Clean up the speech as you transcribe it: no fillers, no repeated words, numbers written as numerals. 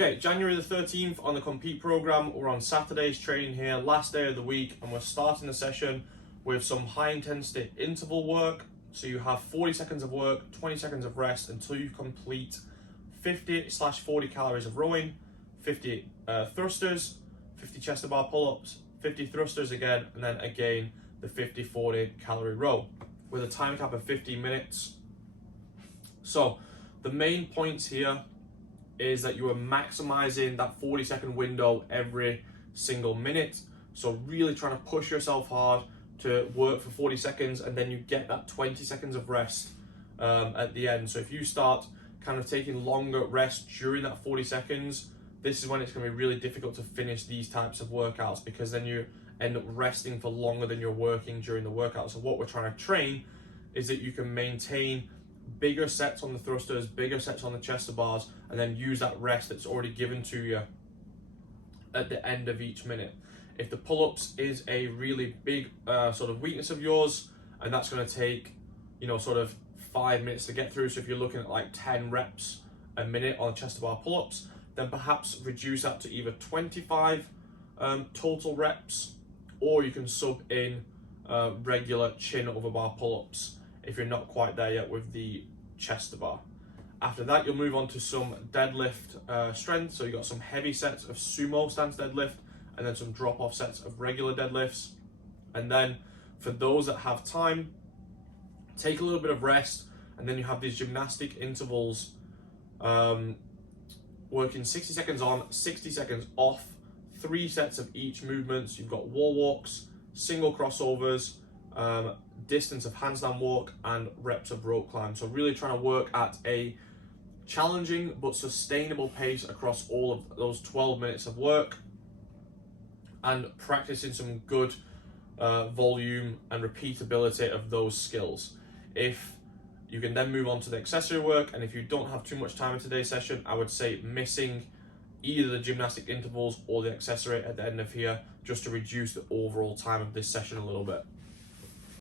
Okay, January the 13th on the Compete program. We're on Saturday's training here, last day of the week, and we're starting the session with some high intensity interval work. So you have 40 seconds of work, 20 seconds of rest until you complete 50/40 calories of rowing, 50 thrusters, 50 chest to bar pull-ups, 50 thrusters again, and then again the 50/40 calorie row with a time cap of 15 minutes. So the main points here is that you are maximizing that 40-second window every single minute. So really trying to push yourself hard to work for 40 seconds, and then you get that 20 seconds of rest at the end. So if you start kind of taking longer rest during that 40 seconds, this is when it's going to be really difficult to finish these types of workouts, because then you end up resting for longer than you're working during the workout. So what we're trying to train is that you can maintain bigger sets on the thrusters, bigger sets on the chest to bars, and then use that rest that's already given to you at the end of each minute. If the pull-ups is a really big sort of weakness of yours, and that's going to take, sort of 5 minutes to get through, so if you're looking at like 10 reps a minute on chest to bar pull-ups, then perhaps reduce that to either 25 total reps, or you can sub in regular chin over bar pull-ups if you're not quite there yet with the chest to bar. After that, you'll move on to some deadlift strength. So you've got some heavy sets of sumo stance deadlift, and then some drop-off sets of regular deadlifts. And then for those that have time, take a little bit of rest, and then you have these gymnastic intervals, working 60 seconds on, 60 seconds off, 3 sets of each movement. So you've got wall walks, single crossovers, distance of handstand walk, and reps of rope climb. So really trying to work at a challenging but sustainable pace across all of those 12 minutes of work, and practicing some good volume and repeatability of those skills. If you can then move on to the accessory work, and if you don't have too much time in today's session, I would say missing either the gymnastic intervals or the accessory at the end of here, just to reduce the overall time of this session a little bit.